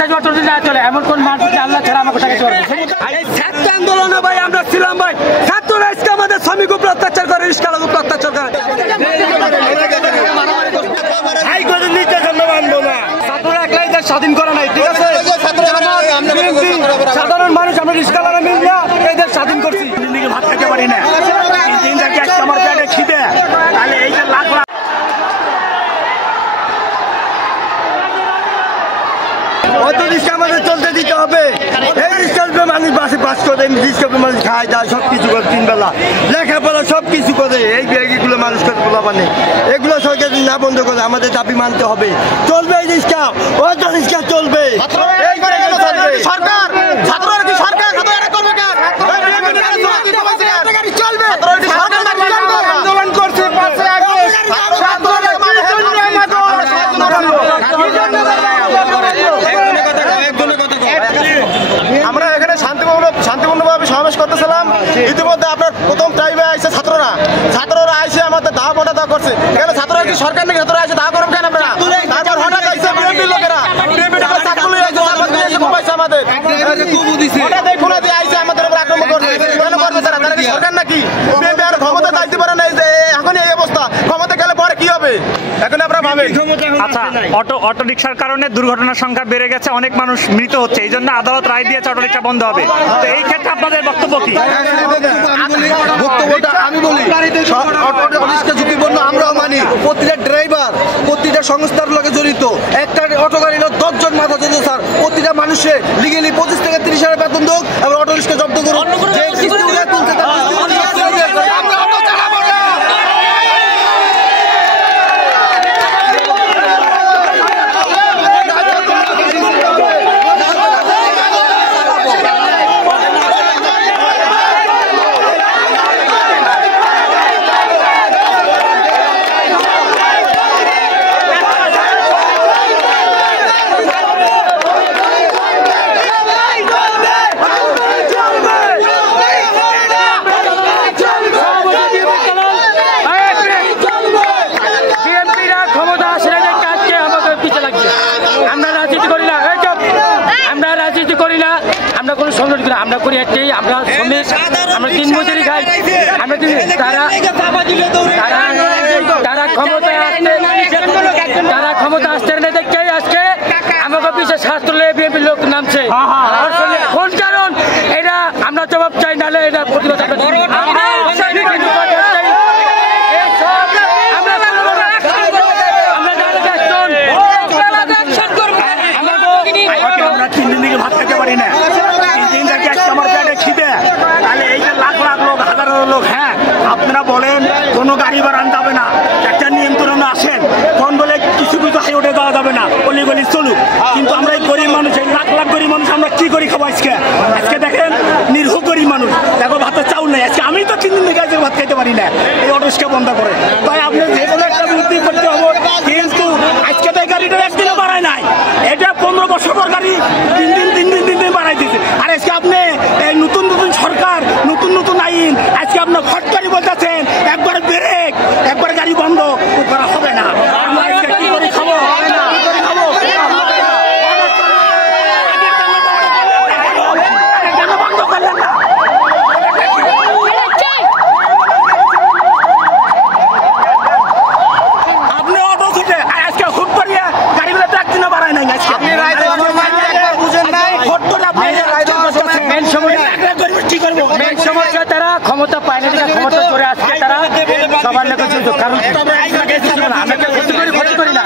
রাস্তা যদি না চলে এমন কোন মানুষ আল্লাহ ছাড়া আমাকে টাকা চলবে। ছাত্র আন্দোলনে ভাই আমরা ছিলাম ভাই, ছাত্ররা আজকে আমাদের শ্রমিক উপর অত্যাচার করে, রিস্কার উপর অত্যাচার করে। ছাত্ররা একলাই দেশ স্বাধীন করে নাই, ঠিক আছে? সাধারণ মানুষ আমরা রিস্কাওয়ালা মিললে এই দেশ স্বাধীন করছি। দিকে ভাত খেতে পারি না, আমার পেটে খিদে, তাহলে এই যে লাখ লাখ অত রিক্সা আমাদের চলতে দিতে হবে। এই রিক্সার মানুষ বাসে বাস করে, রিক্সার মানুষ খায় দায় সব কিছু করে, 3 বেলা লেখাপড়া সব কিছু করে। এই এগুলো মানুষ করে বলা মানে এগুলো সরকার না বন্ধ করে আমাদের দাবি মানতে হবে। চলবে এই রিক্সা, অত রিক্সা চলবে। সরকার ছাত্ররা কি সরকার আন্দোলন করছে, আমরা এখানে শান্তিপূর্ণভাবে সমাবেশ করতেছিলাম। ইতিমধ্যে আপনার প্রথম টাইমে আইসে ছাত্ররা আইসে আমাদের দাওয়া মোটা করছে। কেন ছাত্ররা কি সরকার নাকি? ছাত্ররা আইসে দাওয়া করবেন কেন আপনারা? তারপর হঠাৎ আইসে বিএনপির লোকেরা আমাদের খোলা দিয়ে আইসে আমাদের উপর আক্রমণ করছে। কেন করবে তারা? তারা কি সরকার নাকি? বিএনপি আর ক্ষমতা চাইতে পারে না। যে এখনই এই অবস্থা, ক্ষমতা গেলে পরে কি হবে এখন আপনারা ভাবেন। আচ্ছা, অটো রিকশার কারণে দুর্ঘটনার সংখ্যা বেড়ে গেছে, অনেক মানুষ মৃত হচ্ছে, এই জন্য আদালত রায় দিয়েছে অটো রিকশা বন্ধ হবে। তো এই ক্ষেত্রে আপনাদের বক্তব্য কি? বক্তব্যটা আমি বলি, অটো রিকশা ঝুঁকিপূর্ণ আমরাও মানি। প্রতিটা ড্রাইভার প্রতিটা সংস্থার লোকে জড়িত। একটা অটো গাড়ি 10 জন মাথা চলছে স্যার। প্রতিটা মানুষের লিগেলি 25 থেকে 30 হাজার বেতন হোক, এবং অটো রিকশা জব্দ করুন। যে কিস্তি তুলছে আমরা অটো চালাবো না। আমরা করি একটাই, আমরা শ্রমিক, আমরা 3 মজুরি খাই, আমরা তারা ক্ষমতা আসতে না দেখে আজকে আমাকে পিছিয়ে ছাত্র বিএনপির লোক নামছে। কোন কারণ এটা আমরা জবাব চাই, নাহলে এটা প্রতিবাদ আমরা 3 দিন থেকে ভাত খেতে পারি না, আমার পেটে খিদে, তাহলে এই যে লাখ লাখ লোক, হাজারো লোক। হ্যাঁ, আপনারা বলেন কোনো গাড়ি বাড়ানো যাবে না, একটা নিয়ন্ত্রণে আসেন, কোন বলে কিছু হাইওয়ে দেওয়া যাবে না, অলিগলি চলুক। কিন্তু আমরা এই গরিব মানুষ, এই লাখ লাখ গরিব মানুষ, আমরা কি করি খাবো? আজকে দেখেন নির্ভ গরিব মানুষ, দেখো ভাতের চাউল নেই। আজকে আমি তো 3 দিন থেকে ভাত খাইতে পারি না, এই অটো রিক্সা বন্ধ করে। তাই আপনি যে কোনো একটা বুদ্ধি করতে হবে। কিন্তু আজকে তো এই গাড়িটা একদিনও বাড়ায় নাই, এটা 15 বছর পর গাড়ি 3 দিন বাড়াই দিচ্ছে। আর আজকে আপনি এই নতুন সরকার, নতুন আইন, আজকে আপনার ফটকারি বলতেছেন একবার ব্রেক, একবার গাড়ি বন্ধ করা হবে না। আমরা আজকে কি করে খাবো? বন্ধ করলেন না। আপনি অটো ছুটে আজকে হুট করিয়ে গাড়িগুলো তো একদিনও বাড়ায় নাই। আজকে সমস্যা তারা ক্ষমতা পায় না, ক্ষমতা করে আজকে তারা সবার লোক। কারণ ক্ষতি করি না,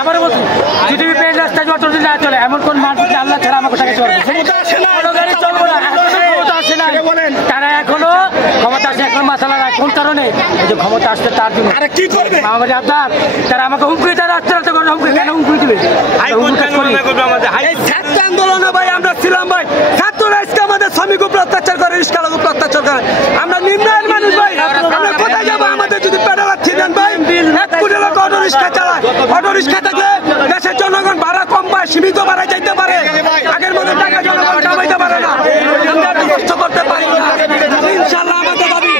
আবার বলছি যদি রাস্তা যদি না চলে এমন কোন মানুষ আল্লাহ ছাড়া আমাকে টাকা চলবে। তারা এখনো ক্ষমতা আসে, এখন মাথা লাগায়। কোন কারণে? যে ক্ষমতা আসছে তার জন্য। কি করবে আমাদের আপনার? তারা আমাকে হুমকি, তারা রাস্তা করে হুমকি, কেন হুমকি দিবে? ছাত্র আন্দোলনে ভাই আমরা ছিলাম ভাই, ছাত্ররা আজকে আমাদের শ্রমিক উপর অত্যাচার করে, রিস্কার উপর অত্যাচার করে। আমরা নিম্নায়ের মানুষ ভাই, আমরা কোথায় যাবো? আমাদের যদি পেটে রাখছি দেন ভাই, 1 কোটি লোক অটো রিক্সা চালায়। অটো রিক্সা থাকলে দেশের জনগণ ভাড়া কম পায়, সীমিত ভাড়া যাইতে পারে। আগের মতো টাকা জনগণ কামাইতে পারে না, আমরা কষ্ট করতে পারি না। ইনশাআল্লাহ আমাদের দাবি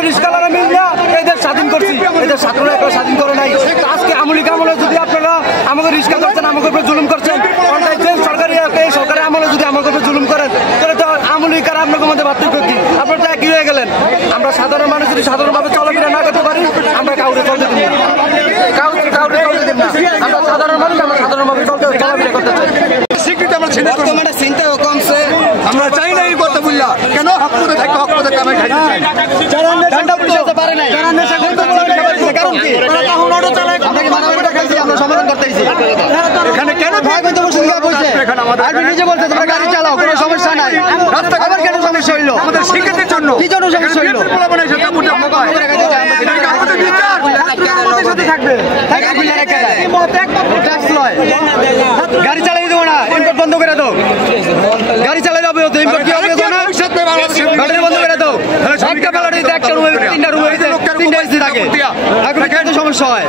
আমরা রিস্কালারা মিল না এদের স্বাধীন করছি, এদের ছাত্ররা একটা স্বাধীন করে নাই। আজকে আমলি আমলে যদি আপনারা আমাকে রিস্কা করছেন, আমাকে উপরে জুলুম করছেন, যে সরকারি এই সরকারি আমলে যদি আমাকে উপরে জুলুম করেন, তাহলে তো আমলি কারা আপনাদের মধ্যে পার্থক্য কি? আপনারা তো একই হয়ে গেলেন। আমরা সাধারণ মানুষ যদি সাধারণভাবে চলাফেরা না করতে পারি, আমরা কাউকে চলতে দিই না, কাউকে চলতে দিন না। আমরা সাধারণ মানুষ, আমরা সাধারণভাবে চলাফেরা করতে চাই। বর্তমানে চিন্তা কমছে, আমরা চাই না এই কথা বললা কেন হক পদে থাকে, হক পদে কামাই খাইতে চাই না। যারা নেশা বুঝতে পারে নাই, যারা নেশা করতে পারে কারণ কি? আমরা কি মানবতা খেলছি, আমরা সমাধান করতেছি। এখানে কেন ভাই কিন্তু মুসলিম বলছে, এখানে আমাদের আপনি নিজে বলতে তোমরা গাড়ি চালাও, কোনো সমস্যা নাই। রাস্তা আবার কেন সমস্যা হইলো? আমাদের শিক্ষিতের জন্য কি জন্য সমস্যা হইলো? আমাদের বিচার আমাদের সাথে থাকবে, ট্যাক্স লয়, গাড়ি চালাই দেবো না, ইম্পোর্ট বন্ধ করে দাও। গাড়ি চালাই দেবো, ইম্পোর্ট কি হবে না? ব্যাটারি বন্ধ করে দাও। একটা ব্যাটারিতে একটা রুমে, তিনটা রুমে তিনটা এসি থাকে, এখন কিন্তু সমস্যা হয়।